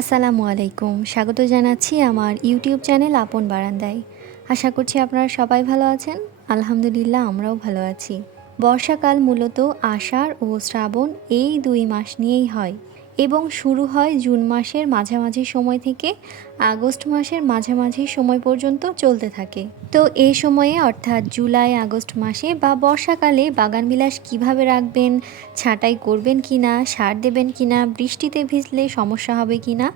আসসালামু আলাইকুম। স্বাগত জানাচ্ছি আমার ইউটিউব চ্যানেল আপন বারান্দায়। আশা করছি আপনারা সবাই ভালো আছেন। আলহামদুলিল্লাহ আমরাও ভালো আছি। বর্ষাকাল মূলত আষাঢ় ও শ্রাবণ এই দুই মাস নিয়েই হয়। এবং শুরু হয় জুন মাসের মাঝামাঝি সময় থেকে আগস্ট মাসের মাঝামাঝি সময় পর্যন্ত চলতে থাকে। তো এই সময়ে অর্থাৎ জুলাই, আগস্ট মাসে বা বর্ষাকালে বাগানবিলাস কীভাবে রাখবেন, ছাঁটাই করবেন কি না সার দেবেন কি না বৃষ্টিতে ভিজলে সমস্যা হবে কি না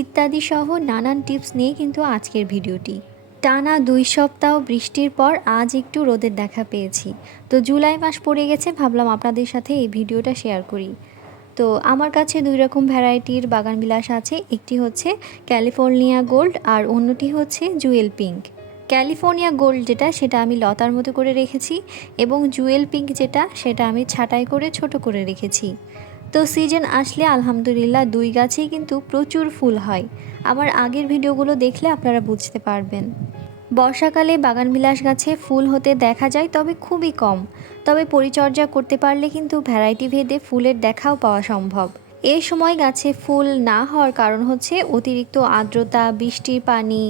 ইত্যাদি সহ নানান টিপস নিয়ে কিন্তু আজকের ভিডিওটি। টানা দুই সপ্তাহ বৃষ্টির পর আজ একটু রোদের দেখা পেয়েছি। তো জুলাই মাস পড়ে গেছে, ভাবলাম আপনাদের সাথে এই ভিডিওটা শেয়ার করি। তো আমার কাছে দুই রকম ভ্যারাইটির বাগানবিলাস আছে। একটি হচ্ছে ক্যালিফোর্নিয়া গোল্ড আর অন্যটি হচ্ছে জুয়েল পিঙ্ক। ক্যালিফোর্নিয়া গোল্ড যেটা, সেটা আমি লতার মতো করে রেখেছি এবং জুয়েল পিঙ্ক যেটা, সেটা আমি ছাঁটাই করে ছোট করে রেখেছি। তো সিজন আসলে আলহামদুলিল্লাহ দুই গাছেই কিন্তু প্রচুর ফুল হয়। আমার আগের ভিডিওগুলো দেখলে আপনারা বুঝতে পারবেন। বর্ষাকালে বাগানবিলাস গাছে ফুল হতে দেখা যায় তবে খুবই কম। তবে পরিচর্যা করতে পারলে কিন্তু ভ্যারাইটি ভেদে ফুলের দেখাও পাওয়া সম্ভব। এই সময় গাছে ফুল না হওয়ার কারণ হচ্ছে অতিরিক্ত আর্দ্রতা, বৃষ্টির পানি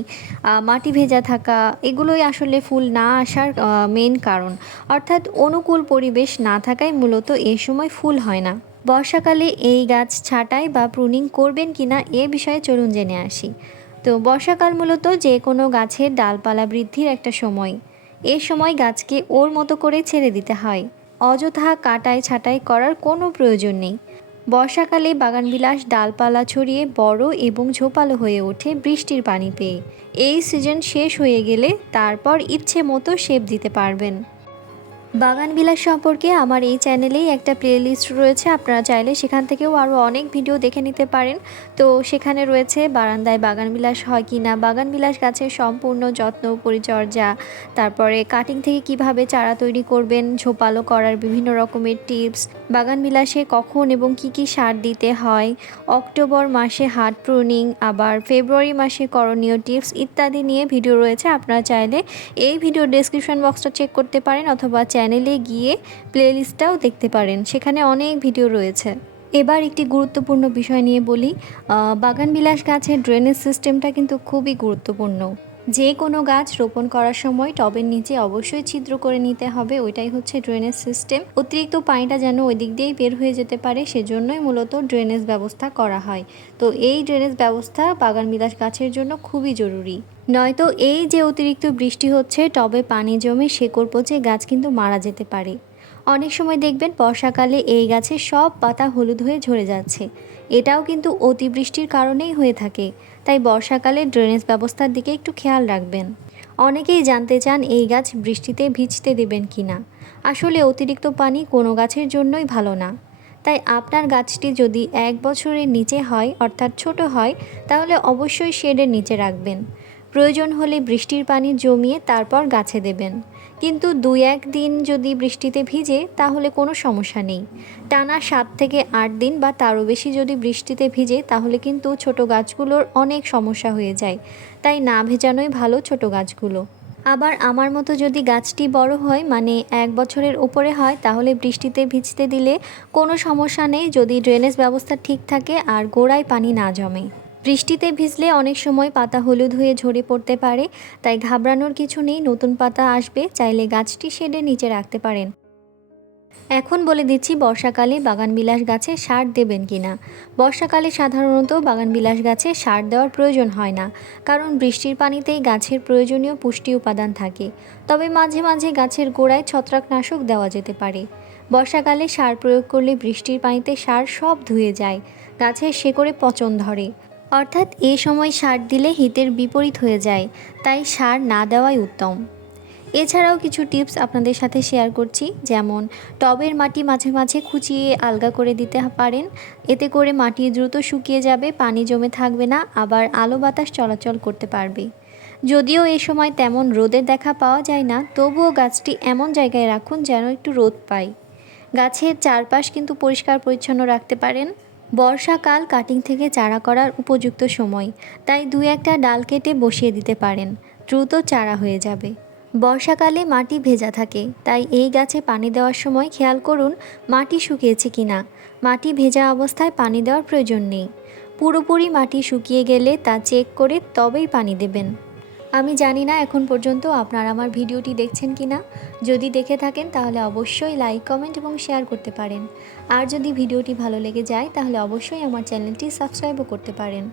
মাটি ভেজা থাকা, এগুলোই আসলে ফুল না আসার মেন কারণ। অর্থাৎ অনুকূল পরিবেশ না থাকায় মূলত এই সময় ফুল হয় না। বর্ষাকালে এই গাছ ছাঁটাই বা প্রুনিং করবেন কিনা এ বিষয়ে চলুন জেনে আসি। তো বর্ষাকাল মূলত যে কোনো গাছের ডালপালা বৃদ্ধির একটা সময়। এ সময় গাছকে ওর মতো করে ছেড়ে দিতে হয়। অযথা কাটাই ছাঁটাই করার কোনো প্রয়োজন নেই। বর্ষাকালে বাগানবিলাস ডালপালা ছড়িয়ে বড় এবং ঝোপালো হয়ে ওঠে বৃষ্টির পানি পেয়ে। এই সিজন শেষ হয়ে গেলে তারপর ইচ্ছে মতো শেপ দিতে পারবেন। বাগানবিলাস সম্পর্কে আমার এই চ্যানেলেই একটা প্লেলিস্ট রয়েছে। আপনারা চাইলে সেখান থেকেও আরও অনেক ভিডিও দেখে নিতে পারেন। তো সেখানে রয়েছে, বারান্দায় বাগানবিলাস হয় কি না বাগানবিলাস গাছের সম্পূর্ণ যত্ন, পরিচর্যা, তারপরে কাটিং থেকে কীভাবে চারা তৈরি করবেন, ঝোপালো করার বিভিন্ন রকমের টিপস বাগানবিলাসে কখন এবং কি কি সার দিতে হয়, অক্টোবর মাসে হার্ট প্রুনিং আবার ফেব্রুয়ারি মাসে করণীয় টিপস ইত্যাদি নিয়ে ভিডিও রয়েছে। আপনারা চাইলে এই ভিডিও ডেসক্রিপশন বক্সটা চেক করতে পারেন অথবা চ্যানেলে গিয়ে প্লেলিস্টটাও দেখতে পারেন। সেখানে অনেক ভিডিও রয়েছে। এবার একটি গুরুত্বপূর্ণ বিষয় নিয়ে বলি। বাগানবিলাস গাছের ড্রেনেজ সিস্টেমটা কিন্তু খুবই গুরুত্বপূর্ণ। যে কোনো গাছ রোপণ করার সময় টবের নিচে অবশ্যই ছিদ্র করে নিতে হবে। ওইটাই হচ্ছে ড্রেনেজ সিস্টেম অতিরিক্ত পানিটা যেন ওই দিক দিয়েই বের হয়ে যেতে পারে, সেজন্যই মূলত ড্রেনেজ ব্যবস্থা করা হয়। তো এই ড্রেনেজ ব্যবস্থা বাগানবিলাস গাছের জন্য খুবই জরুরি। নয়তো এই যে অতিরিক্ত বৃষ্টি হচ্ছে, টবে পানি জমে শেকড় পচে গাছ কিন্তু মারা যেতে পারে। অনেক সময় দেখবেন বর্ষাকালে এই গাছের সব পাতা হলুদ হয়ে ঝরে যাচ্ছে। এটাও কিন্তু অতিবৃষ্টির কারণেই হয়ে থাকে। তাই বর্ষাকালে ড্রেনেজ ব্যবস্থার দিকে একটু খেয়াল রাখবেন। অনেকেই জানতে চান এই গাছ বৃষ্টিতে ভিজতে দেবেন কি না আসলে অতিরিক্ত পানি কোনো গাছের জন্যই ভালো না। তাই আপনার গাছটি যদি এক বছরের নিচে হয়, অর্থাৎ ছোট হয়, তাহলে অবশ্যই শেডের নিচে রাখবেন। প্রয়োজন হলে বৃষ্টির পানি জমিয়ে তারপর গাছে দেবেন। কিন্তু দুই এক দিন যদি বৃষ্টিতে ভিজে, তাহলে কোনো সমস্যা নেই। টানা সাত থেকে আট দিন বা তারও বেশি যদি বৃষ্টিতে ভিজে, তাহলে কিন্তু ছোট গাছগুলোর অনেক সমস্যা হয়ে যায়। তাই না ভেজানোই ভালো ছোট গাছগুলো। আবার আমার মতো যদি গাছটি বড় হয় মানে এক বছরের উপরে হয়, তাহলে বৃষ্টিতে ভিজতে দিলে কোনো সমস্যা নেই যদি ড্রেনেজ ব্যবস্থা ঠিক থাকে আর গোড়ায় পানি না জমে। বৃষ্টিতে ভিজলে অনেক সময় পাতা হলুদ হয়ে ঝরে পড়তে পারে, তাই ঘাবড়ানোর কিছু নেই, নতুন পাতা আসবে, চাইলে গাছটি শেডের নিচে রাখতে পারেন। এখন বলে দিচ্ছি বর্ষাকালে বাগানবিলাস গাছে সার দেবেন কি না বর্ষাকালে সাধারণত বাগানবিলাস গাছে সার দেওয়ার প্রয়োজন হয় না, কারণ বৃষ্টির পানিতেই গাছের প্রয়োজনীয় পুষ্টি উপাদান থাকে। তবে মাঝে মাঝে গাছের গোড়ায় ছত্রাকনাশক দেওয়া যেতে পারে। বর্ষাকালে সার প্রয়োগ করলে বৃষ্টির পানিতে সার সব ধুয়ে যায়, গাছের শেকড়ে পচন ধরে। অর্থাৎ এ সময় সার দিলে হিতের বিপরীত হয়ে যায়, তাই সার না দেওয়াই উত্তম। এছাড়াও কিছু টিপস আপনাদের সাথে শেয়ার করছি, যেমন টবের মাটি মাঝে মাঝে খুঁচিয়ে আলগা করে দিতে পারেন, এতে করে মাটি দ্রুত শুকিয়ে যাবে, পানি জমে থাকবে না, আবার আলো বাতাস চলাচল করতে পারবে। যদিও এই সময় তেমন রোদের দেখা পাওয়া যায় না, তবুও গাছটি এমন জায়গায় রাখুন যেন একটু রোদ পায়। গাছের চারপাশ কিন্তু পরিষ্কার পরিচ্ছন্ন রাখতে পারেন। বর্ষাকাল কাটিং থেকে চারা করার উপযুক্ত সময়, তাই দু একটা ডাল কেটে বসিয়ে দিতে পারেন, দ্রুত চারা হয়ে যাবে। বর্ষাকালে মাটি ভেজা থাকে, তাই এই গাছে পানি দেওয়ার সময় খেয়াল করুন মাটি শুকিয়েছে কিনা। মাটি ভেজা অবস্থায় পানি দেওয়ার প্রয়োজন নেই। পুরোপুরি মাটি শুকিয়ে গেলে তা চেক করে তবেই পানি দেবেন। আমি জানি না এখন পর্যন্ত আপনারা আমার ভিডিওটি দেখছেন কি না যদি দেখে থাকেন, তাহলে অবশ্যই লাইক, কমেন্ট এবং শেয়ার করতে পারেন। আর যদি ভিডিওটি ভালো লেগে যায়, তাহলে অবশ্যই আমার চ্যানেলটি সাবস্ক্রাইবও করতে পারেন।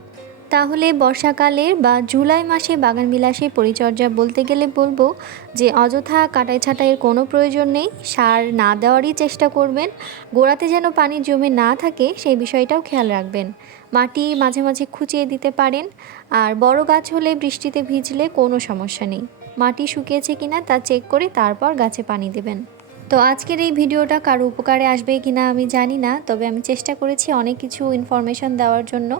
তাহলে বর্ষাকালের বা জুলাই মাসে বাগান বিলাসের পরিচর্যা বলতে গেলে বলব যে, অযথা কাটাই ছাটাইয়ের কোনো প্রয়োজন নেই। সার না দেওয়ারই চেষ্টা করবেন। গোড়াতে যেন পানি জমে না থাকে, সেই বিষয়টাও খেয়াল রাখবেন। মাটি মাঝে মাঝে খুঁচিয়ে দিতে পারেন, আর বড় গাছ হলে বৃষ্টিতে ভিজলে কোনো সমস্যা নেই। মাটি শুকিয়েছে কিনা তা চেক করে তারপর গাছে পানি দেবেন। তো আজকের এই ভিডিওটা কারও উপকারে আসবে কিনা আমি জানি না, তবে আমি চেষ্টা করেছি অনেক কিছু ইনফরমেশন দেওয়ার জন্য।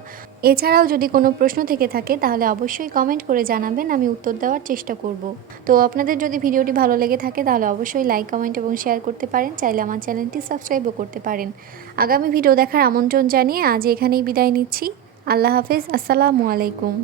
এছাড়াও যদি কোনো প্রশ্ন থেকে থাকে, তাহলে অবশ্যই কমেন্ট করে জানাবেন, আমি উত্তর দেওয়ার চেষ্টা করব। তো আপনাদের যদি ভিডিওটি ভালো লেগে থাকে, তাহলে অবশ্যই লাইক কমেন্ট এবং শেয়ার করতে পারেন, চাইলে আমার চ্যানেলটি সাবস্ক্রাইবও করতে পারেন। আগামী ভিডিও দেখার আমন্ত্রণ জানিয়ে আজ এখানেই বিদায় নিচ্ছি। আল্লাহ হাফেজ, আসসালামু আলাইকুম।